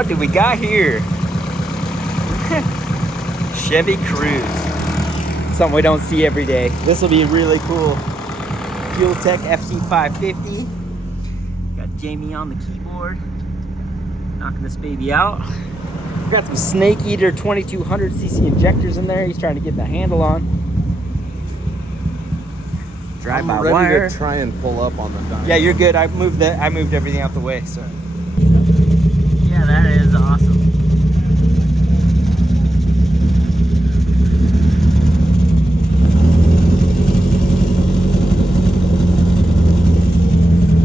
What do we got here? Chevy Cruze. Something we don't see every day. This will be really cool. Fueltech FC550. Got Jamie on the keyboard. Knocking this baby out. Got some Snake Eater 2200cc injectors in there. He's trying to get the handle on. Drive by wire. I'm ready to try and pull up on the dyno. Yeah, you're good. I moved everything out the way. So. Yeah, that is awesome.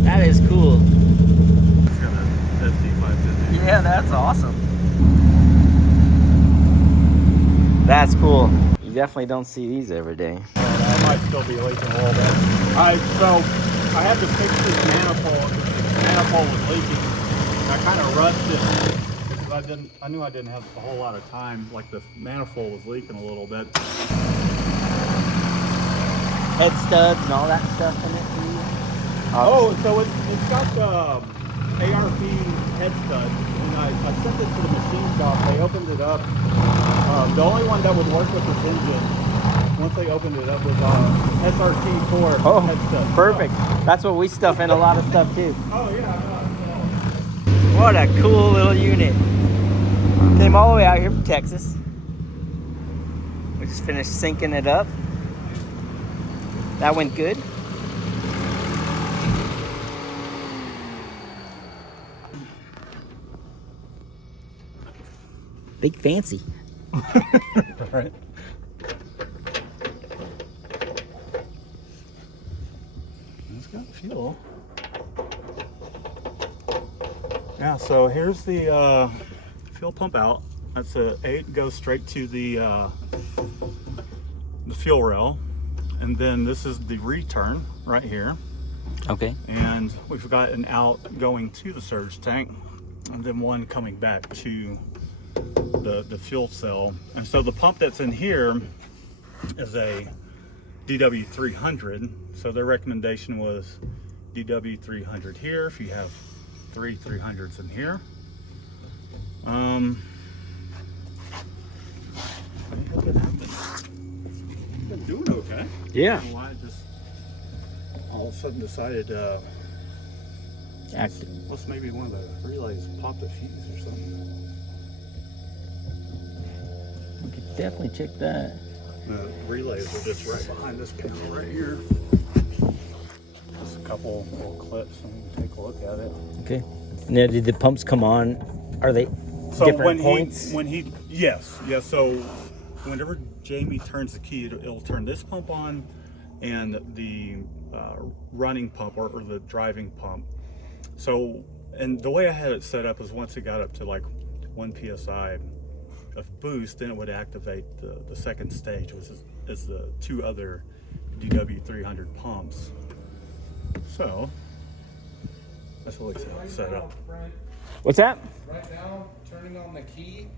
That is cool. It's got a FC550. Yeah, that's awesome. That's cool. You definitely don't see these every day. I might still be leaking a little bit. So I had to fix this manifold. The manifold was leaking. I kind of rushed it because I knew I didn't have a whole lot of time. Like the manifold was leaking a little bit. Head studs and all that stuff in it for you? Oh, so it's got the ARP head stud. And I sent it to the machine shop. They opened it up. The only one that would work with this engine, once they opened it up, was SRT4 head stud. Perfect. That's what we stuff in a lot of stuff too. Oh yeah. What a cool little unit. Came all the way out here from Texas. We just finished syncing it up. That went good. Big fancy. All right. It's got fuel. Yeah, so here's the fuel pump out. That's a 8, goes straight to the fuel rail. And then this is the return right here. Okay. And we've got an out going to the surge tank, and then one coming back to the fuel cell. And so the pump that's in here is a DW300. So their recommendation was DW300 here if you have 3 300s in here. Been doing okay. Yeah. I don't know why I just all of a sudden decided plus maybe one of the relays popped a fuse or something. We could definitely check that. The relays are just right behind this panel right here. Just a couple little clips and we can take a look at it. Okay. Now, did the pumps come on? Are they different points? Yes. So whenever Jamie turns the key, it'll turn this pump on and the running pump or the driving pump. So, and the way I had it set up is once it got up to like 1 PSI of boost, then it would activate the second stage, which is the 2 other DW300 pumps. So that's what it's set up. What's that? Right now, turning on the key.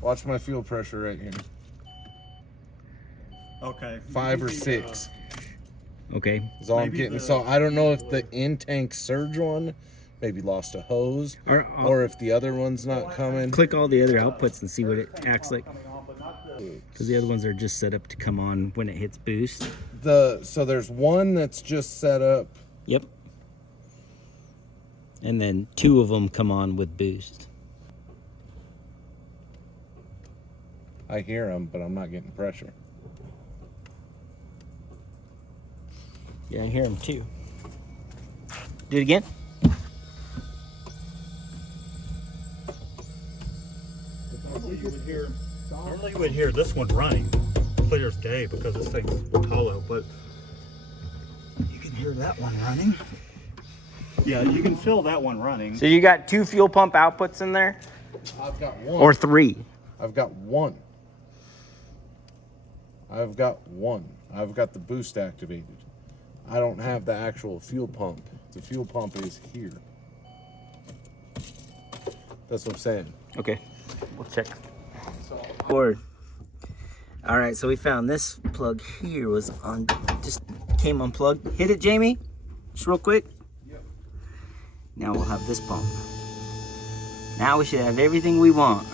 Watch my fuel pressure right here. Okay. 5 or 6. Okay. Is all I'm getting. So I don't know if the in-tank surge one maybe lost a hose, or if the other one's not coming. Click all the other outputs and see what it acts like. Because the other ones are just set up to come on when it hits boost. So there's one that's just set up. Yep. And then 2 of them come on with boost. I hear them, but I'm not getting pressure. Yeah, I hear them too. Do it again. Normally you would hear this one running clear as day because this thing's hollow, but you can hear that one running. Yeah, you can feel that one running. So you got 2 fuel pump outputs in there? I've got 1. Or 3? I've got 1. I've got the boost activated. I don't have the actual fuel pump. The fuel pump is here. That's what I'm saying. Okay, we'll check. Board. All right, so we found this plug here was on, just came unplugged. Hit it, Jamie, just real quick. Yep. Now we'll have this pump. Now we should have everything we want.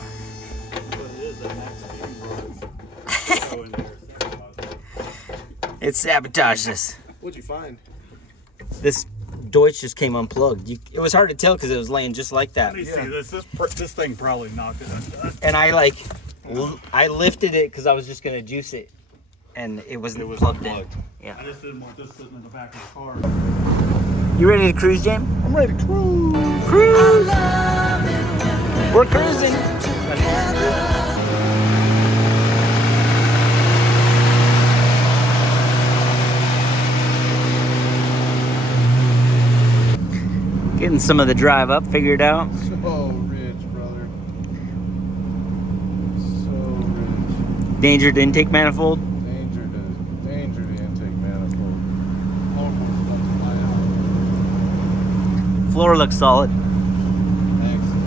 It sabotaged us. What'd you find? This Deutsch just came unplugged. It was hard to tell because it was laying just like that. Let me see this. This thing probably knocked it. And I I lifted it because I was just gonna juice it, and it was plugged in. Yeah. I just didn't want this sitting in the back of the car. You ready to cruise, James? I'm ready to cruise. Cruise! We're cruising. Getting some of the drive up figured out. So rich, brother. So rich. Danger to intake manifold. Danger to intake manifold. Floor looks solid. Excellent.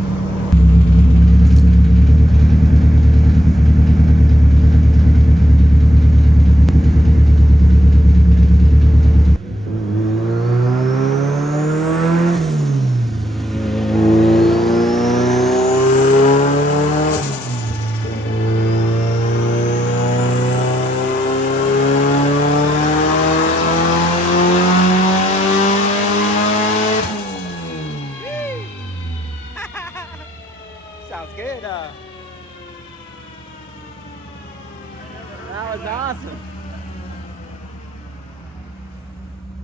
Sounds good. That was awesome.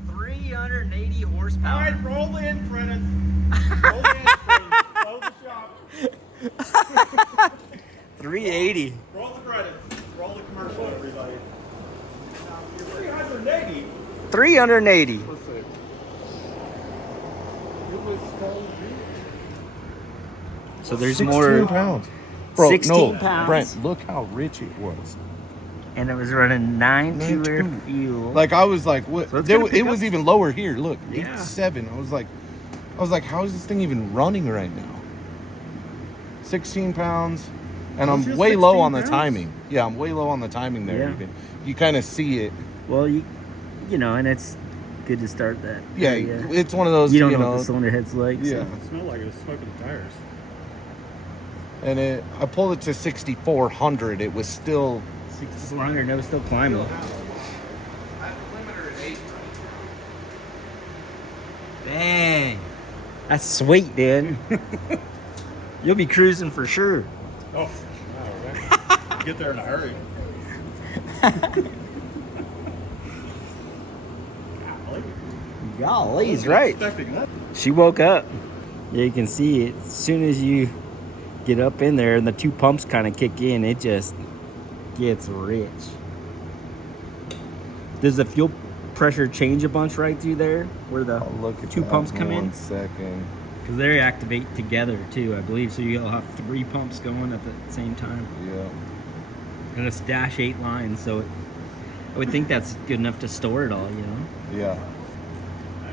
380 horsepower. All right, roll in credits. Roll in credits. Close the shop. 380. Roll the credits. Roll the commercial, everybody. 380. 380. Let's see. It was So there's 16 more. pounds. Bro, 16 no, pounds. Brent, look how rich it was. And it was running 9.2 air 9.2. fuel. Like I was like, what? So it's gonna pick It was up. even lower here. Look, Yeah. 8.7. I was like, how is this thing even running right now? 16 pounds, and Was I'm it way low 16 on the pounds? timing. Yeah, I'm way low on the timing there. Yeah. Even you kind of see it. Well, you know, and it's good to start that. Yeah, area. it's one of those. You don't know what the cylinder head's like. Yeah, So. It smelled like it was smoking the tires. and I pulled it to 6,400. It was still 6,400, it was still climbing. Dang. That's sweet, dude. You'll be cruising for sure. Oh, wow, man. Get there in a hurry. Golly, he's right. Expecting that. She woke up. Yeah, you can see it. As soon as you get up in there and the two pumps kind of kick in, it just gets rich. Does the fuel pressure change a bunch right through there where the I'll look at two that pumps in come in? 1 second. Because they activate together too, I believe. So you'll have 3 pumps going at the same time. Yeah. And it's dash 8 lines, so I would think that's good enough to store it all, you know? Yeah.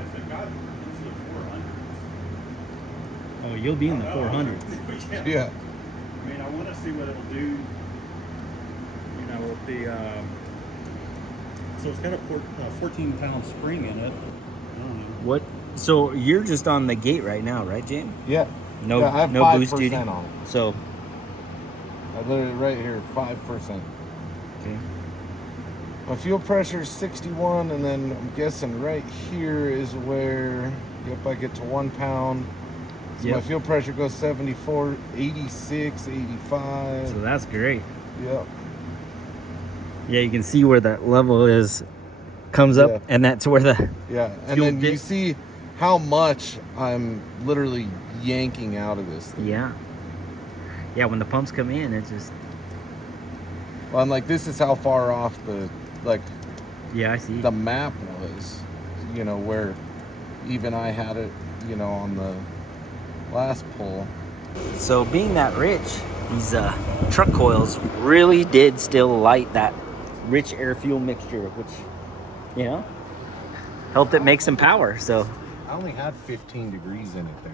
If it got into the 400s. Oh, you'll be in the 400s. Yeah. I mean, I want to see what it'll do. You know, with the. So it's got a 14-pound spring in it. I don't know. What? So you're just on the gate right now, right, James? Yeah. No, Yeah, I have no 5% boost duty. on it. So, I literally right here, 5%. okay. My fuel pressure is 61, and then I'm guessing right here is where, yep, I get to 1 pound. So my Yep. fuel pressure goes 74, 86, 85. So that's great. Yep. Yeah, you can see where that level comes up, Yeah. and that's where the Yeah. And Fuel then you dip. see how much I'm literally yanking out of this thing. yeah. When the pumps come in, it's just Well, I'm like, this is how far off the I see. the map was, you know, where even I had it, you know, on the last pull. So being that rich, these truck coils really did still light that rich air fuel mixture, which, you know, helped it make some power. So I only had 15 degrees in it there.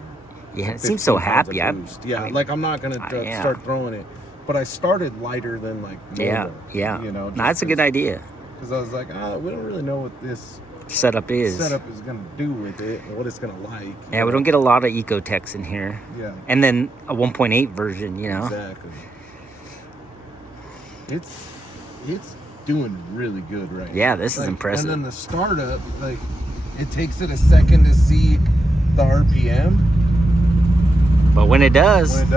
yeah, it seems so 15 pounds of happy. boost. Yeah, like I'm not gonna yeah. start throwing it, but I started lighter than like Yeah, normal, yeah. you know. No, that's a good idea. Because I was like, we don't really know what this setup is. Setup is gonna do with it and what it's gonna like. Yeah, we don't get a lot of ecotecs in here. Yeah. And then a 1.8 version, you know. Exactly. It's doing really good right Yeah, now. this is impressive. And then the startup, like, it takes it a second to see the RPM. But when it does, it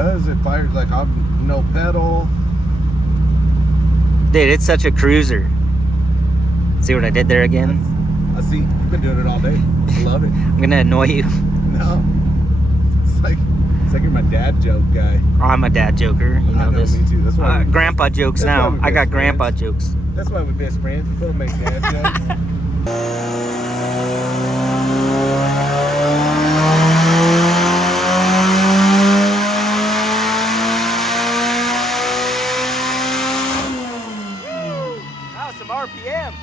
fires like I'm no pedal. dude, it's such a cruiser. See what I did there again? I see. You've been doing it all day. I love it. I'm gonna annoy you. No. It's like you're my dad joke guy. I'm a dad joker. You know, I know, this. me too. That's why Grandpa jokes that's now. why we I got best grandpa friends. jokes. That's why we're best friends. We both make dad jokes. That was some RPM.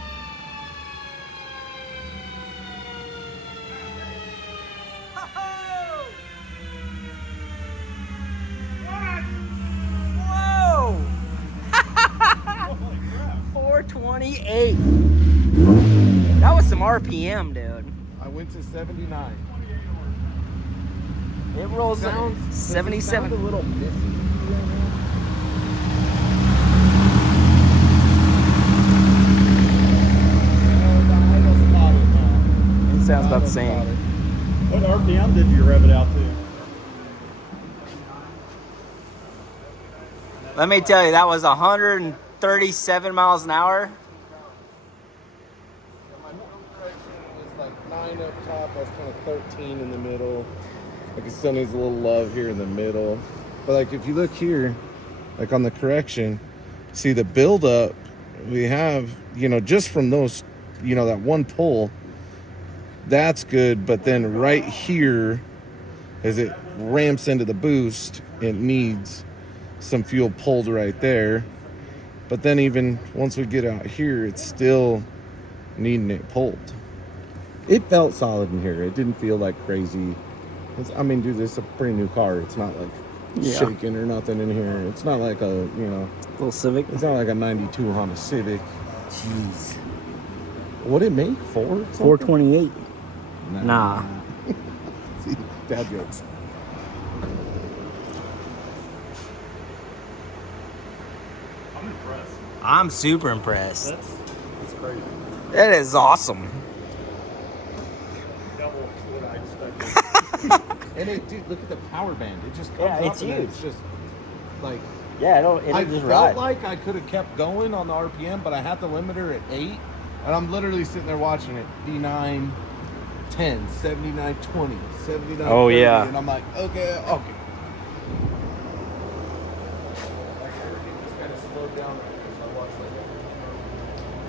Whoa! 428. That was some RPM, dude. I went to 79. It rolls Sounds down does it 77. sound a little missy. It sounds about the same. What RPM did you rev it out to? Let me tell you, that was 137 miles an hour. It's like 9 up top. I was kind of 13 in the middle. Like it still needs a little love here in the middle. But like if you look here, like on the correction, see the buildup we have, you know, just from those, you know, that one pull, that's good. But then right here, as it ramps into the boost, it needs some fuel pulled right there. But then even once we get out here, it's still needing it pulled. It felt solid in here. It didn't feel like crazy. I mean, dude, this is a pretty new car. It's not like shaking or nothing in here. It's not like a, you know, Little Civic. it's not like a 92 Honda Civic. Jeez. What'd it make? 428. Nah. See, dad jokes. I'm impressed. I'm super impressed. That's crazy. That is awesome. Double what I expected. And it, dude, look at the power band. It just comes Yeah, up it's and then huge. it's just like, Yeah, I felt like I could have kept going on the RPM, but I had the limiter at 8, and I'm literally sitting there watching it. 79, 10, 79, 20, 79, Oh, 30, yeah. and I'm like, okay. Like everything just kind of slowed down because I watched like,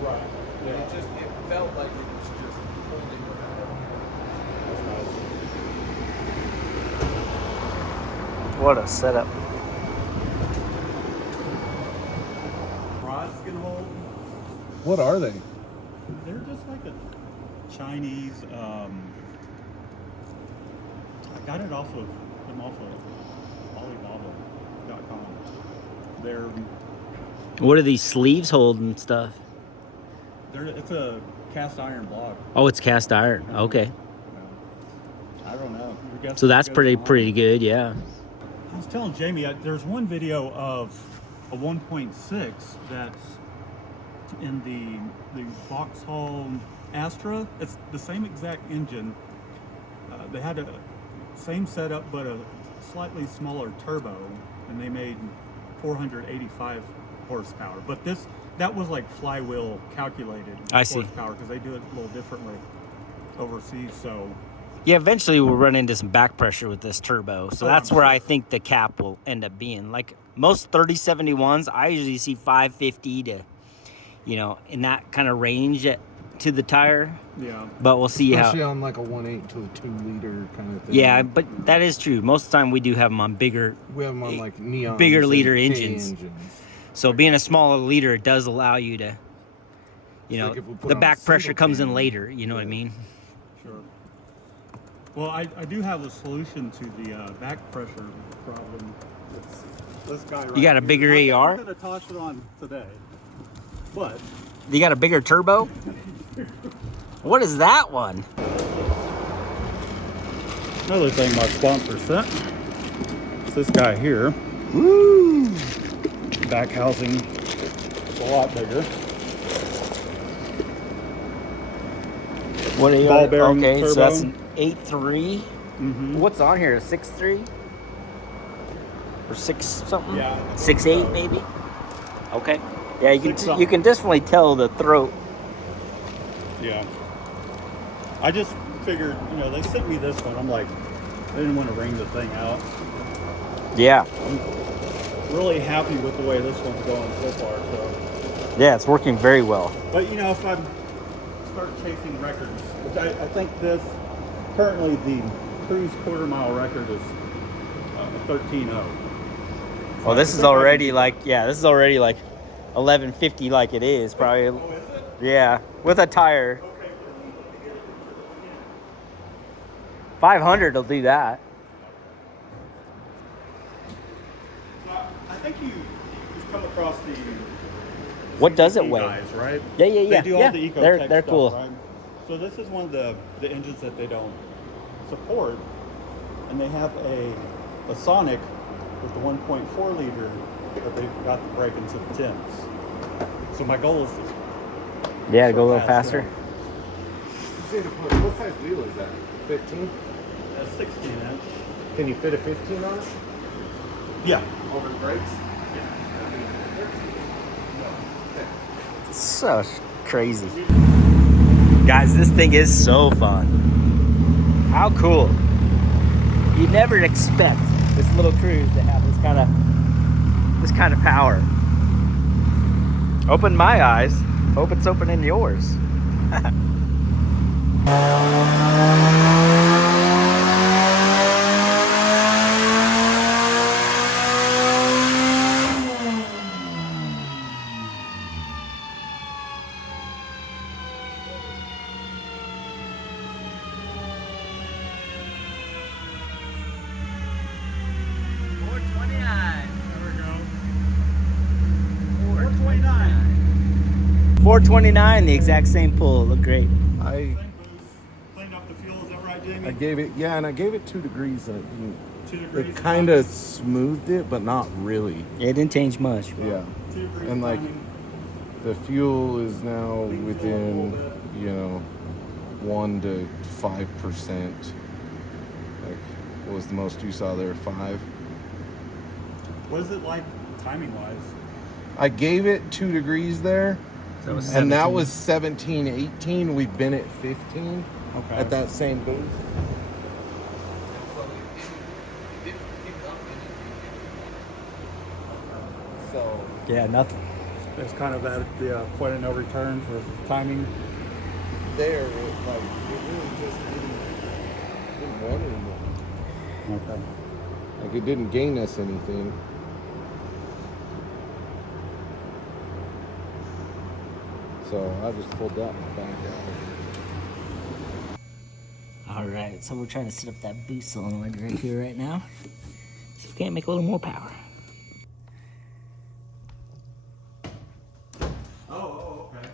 right. Yeah. It felt like it was just holding around. What a setup. Rods can hold. What are they? They're just like a Chinese. I got it off of Alibaba.com. They're What are these sleeves hold and stuff? it's a cast iron block. Oh, it's cast iron. Okay. I don't know. I guess So that's it goes pretty on. good, yeah. I was telling Jamie, there's one video of a 1.6 that's in the Vauxhall Astra. It's the same exact engine. They had a same setup, but a slightly smaller turbo, and they made 485 horsepower. But that was like flywheel calculated I see. horsepower because they do it a little differently overseas. So Yeah, eventually we'll run into some back pressure with this turbo. So Oh, that's I'm where sure. I think the cap will end up being. Like most 3071s, I usually see 550 to, you know, in that kind of range to the tire. yeah, But we'll see Especially how. on like a 1.8 to a 2-liter kind of thing. Yeah, but that is true. Most of the time we do have them on bigger. We have them on like neon. Bigger liter engines. So being a smaller liter, it does allow you to, you know, Like if we put the on a back pressure single comes in cam, later. You know what I yeah. mean? sure. Well, I do have a solution to the back pressure problem. It's this guy right You got a here. bigger I'm AR? not gonna toss it on today, but You got a bigger turbo? What is that one? Another thing my sponsor sent. It's this guy here. Woo! Back housing. It's a lot bigger. What are you? Ball bearing Okay, turbo. so that's an 8.3. Mm-hmm. What's on here? A 6.3 or 6 something? Yeah. 6.8 maybe. Okay. Yeah, you Six can something. you can definitely tell the throat. Yeah. I just figured, you know, they sent me this one. I'm like, I didn't want to wring the thing out. Yeah. I'm really happy with the way this one's going so far. So, Yeah, it's working very well. but you know, if I start chasing records, which I think this currently the Cruze quarter mile record is 13:0. Well, this is already like, yeah, this is already like 11:50 like it is probably. Oh, is it? Yeah, with a tire. Okay. 500 will do that. So I think you've come across the What does it CVT weigh? guys, right? Yeah, yeah, yeah. They do yeah. all the ecotec They're stuff, cool. right? So this is one of the engines that they don't support, and they have a Sonic with the 1.4 liter that they got to break into the 10s. So my goal is to Yeah, to go a little faster. What size wheel is that? 15? a 16-inch. Can you fit a 15 on it? Yeah. Over the brakes? So crazy. Guys, this thing is so fun. How cool. You never expect this little Cruze to have this kind of power. Opened my eyes. Hope it's opening yours. There we go. 429. 429, the exact same pull. Look great. I Same boost. Cleaned up the fuel, is that right, Jamie? gave it, yeah, and I gave it 2 degrees and it didn't. 2 degrees. It kind of smoothed it, but not really. It didn't change much. Yeah. 2 degrees. And like the fuel is now within, 1 to 5%. Like, what was the most you saw there? 5? What is it like timing wise? I gave it 2 degrees there, So it was and that 17. was 17, 18. We've been at 15 Okay. at that same boost. So Yeah, nothing. It's kind of at the point of no return for timing. there, it really just didn't want anymore. Okay. Like it didn't gain us anything. So I just pulled that one back out. All right, so we're trying to set up that boost solenoid right here, right now. See if we can't make a little more power. Oh, okay.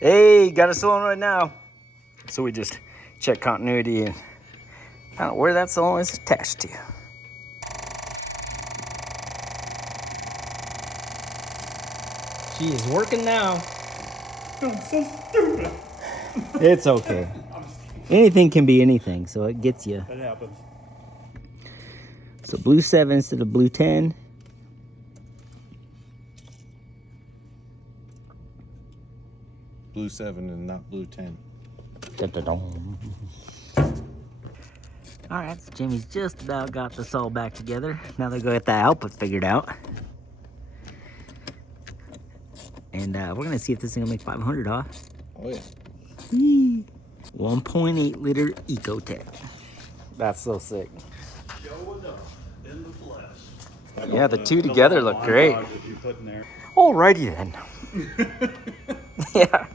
Hey, got a solenoid now. So we just check continuity and find out where that solenoid is attached to. She is working now. I'm so stupid. It's okay. Anything can be anything, so it gets you. That happens. So blue 7 instead of blue 10. Blue 7 and not blue 10. Dun-dun-dun. All right, so Jimmy's just about got this all back together. Now they go get that output figured out. And we're gonna see if this thing will make 500, huh? Oh yeah. 1.8 liter ecotec. That's so sick. Sho'nuff in the flesh. Yeah, the two together look great. That you put in there. Alrighty then. Yeah.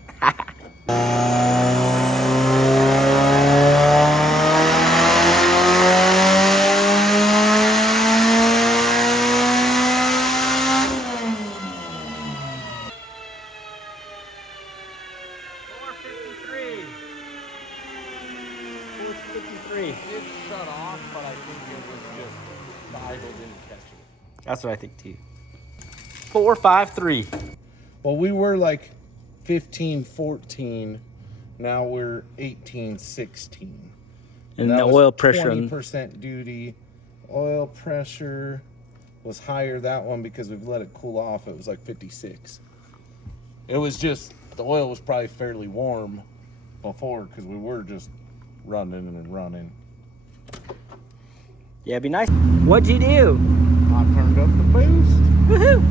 453. It shut off, but I think it was just the idle didn't catch it. That's what I think too. 453. Well, we were like 15, 14. Now we're 18, 16. And that the was oil pressure. 20% duty. Oil pressure was higher that one because we've let it cool off. It was like 56. It was just, the oil was probably fairly warm before because we were just running and running. Yeah, it'd be nice. What'd you do? I turned up the boost. Woohoo!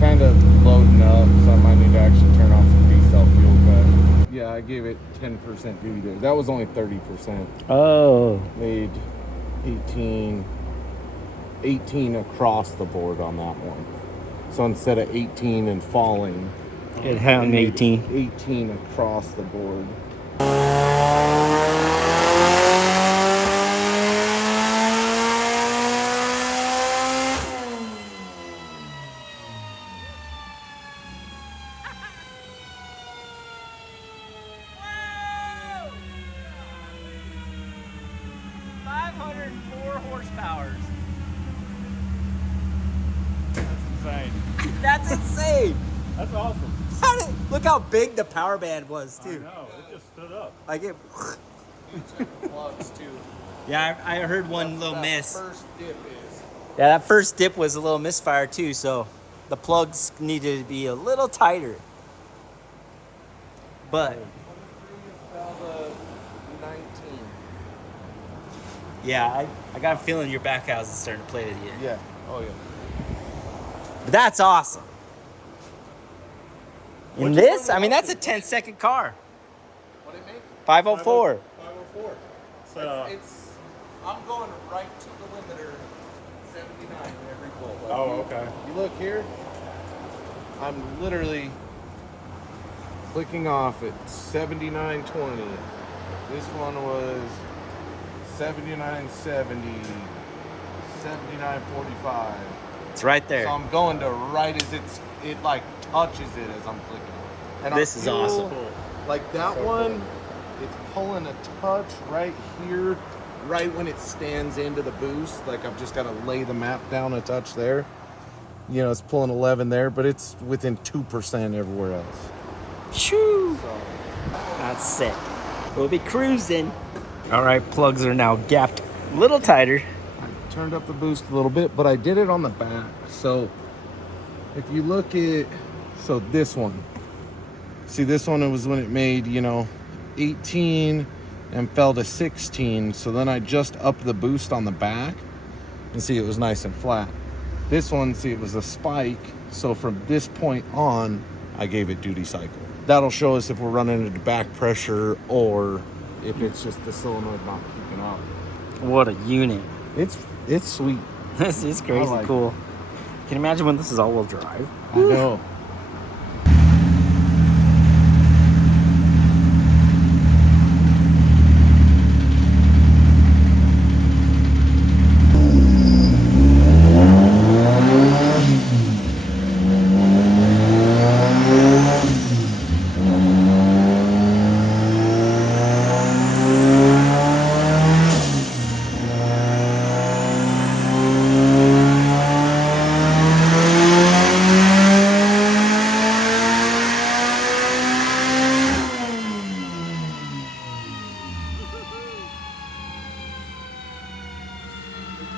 Kind of loading up, so I might need to actually turn off some diesel fuel cut. Yeah, I gave it 10% duty there. That was only 30%. Oh. Made 18 across the board on that one. So instead of 18 and falling, It hung 18. 18 across the board. That's insane. That's awesome. Look how big the power band was I too. know, it just stood up. Like it. Plugs too. Yeah, I heard one little That miss. first dip is. Yeah, that first dip was a little misfire too, so the plugs needed to be a little tighter. But About 19. yeah, I got a feeling your back house is starting to play with you. Yeah. Oh yeah. But that's awesome. And this, I mean, that's a 10-second car. What did it make? 504. 504. So, It's I'm going right to the limiter, 79 in every bolt. Like oh, okay. You look here, I'm literally clicking off at 79.20. This one was 79.70, 79.45. It's right there. So I'm going to right as it like touches it as I'm clicking. And This is awesome. Like that one, it's pulling a touch right here, right when it stands into the boost. Like I've just got to lay the map down a touch there. You know, it's pulling 11 there, but it's within 2% everywhere else. Shoo! So That's sick. We'll be cruising. All right, plugs are now gapped a little tighter. I turned up the boost a little bit, but I did it on the back. So if you look at, so this one, see this one, it was when it made, 18 and fell to 16. So then I just upped the boost on the back and see it was nice and flat. This one, see, it was a spike. So from this point on, I gave it duty cycle. That'll show us if we're running into back pressure or if it's just the solenoid not keeping up. What a unit. It's sweet. This is crazy like cool. Can you imagine when this is all-wheel drive? I know.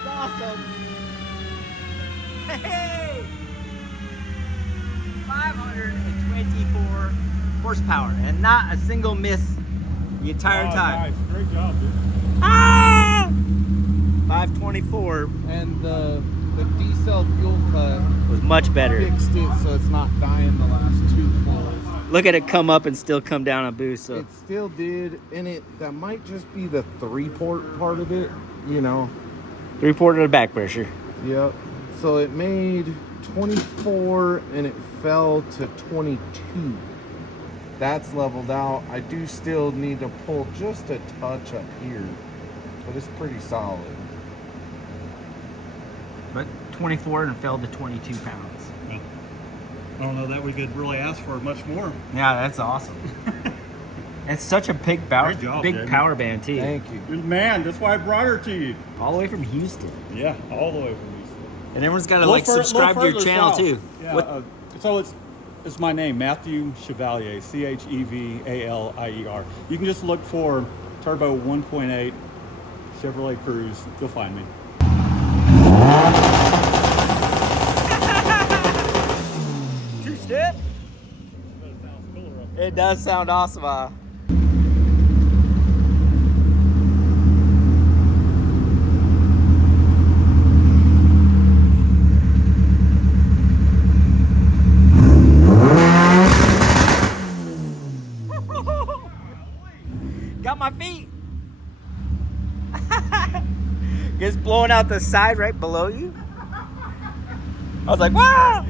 Awesome. Hey! 524 horsepower and not a single miss the entire time. Nice. Great job, dude. Ah! 524 And the diesel fuel cut was much better. fixed it so it's not dying the last two pulls. Look at it come up and still come down on boost. So It still did, and that might just be the 3-port part of it, 3/4 of the back pressure. Yep. So it made 24 and it fell to 22. That's leveled out. I do still need to pull just a touch up here, but it's pretty solid. But 24 and fell to 22 pounds. I don't know that we could really ask for much more. Yeah, that's awesome. It's such a big power, Great job, big Jamie. power band too. Thank you. Good man, that's why I brought her to you. All the way from Houston. Yeah, all the way from Houston. And everyone's got to like subscribe to your channel too. Yeah, What- so it's my name, Mathew Chevalier, Chevalier. You can just look for Turbo 1.8 Chevrolet Cruze. You'll find me. Two-step? It does sound awesome. Got my feet. It's blowing out the side right below you. I was like, wow!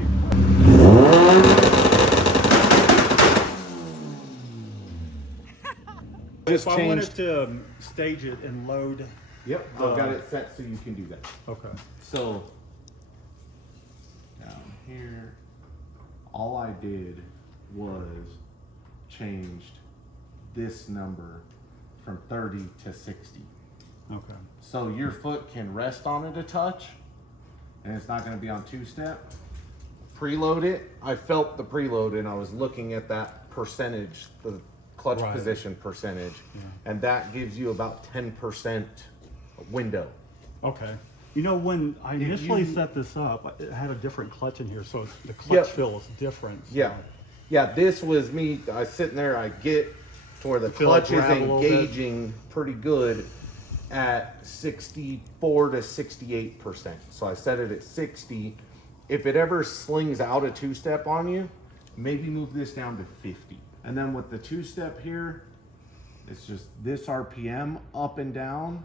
Just If I changed. wanted to stage it and load. Yep, I've got it set so you can do that. Okay. So down here, all I did was changed this number from 30 to 60. Okay. So your foot can rest on it a touch, and it's not going to be on two-step. Preload it. I felt the preload, and I was looking at that percentage, the clutch Right. position percentage, and that gives you about 10% window. Okay. You know, when I initially you- set this up, it had a different clutch in here, so the clutch Yep. feel is different. So. Yeah, yeah. This was me. I sitting there. I get to where the Feel it clutch is grab a little bit. engaging pretty good at 64 to 68%. So I set it at 60. If it ever slings out a two-step on you, maybe move this down to 50. And then with the two-step here, it's just this RPM up and down,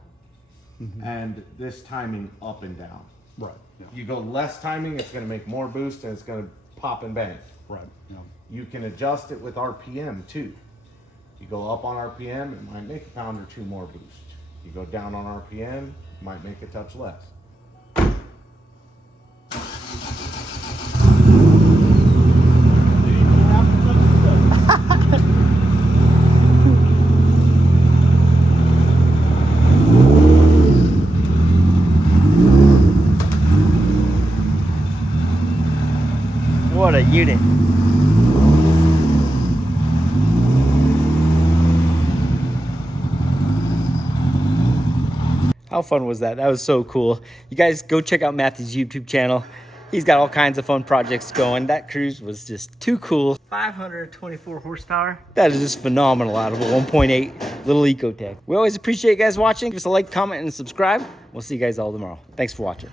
and this timing up and down. Right. Yeah. You go less timing, it's going to make more boost, and it's going to pop and bang. Right. Yeah. You can adjust it with RPM too. You go up on RPM, it might make a pound or two more boost. You go down on RPM, it might make a touch less. What a unit. How fun was that? That was so cool. You guys go check out Mathew's YouTube channel. He's got all kinds of fun projects going. That Cruze was just too cool. 524 horsepower. That is just phenomenal out of a 1.8 little ecotec. We always appreciate you guys watching. Give us a like, comment, and subscribe. We'll see you guys all tomorrow. Thanks for watching.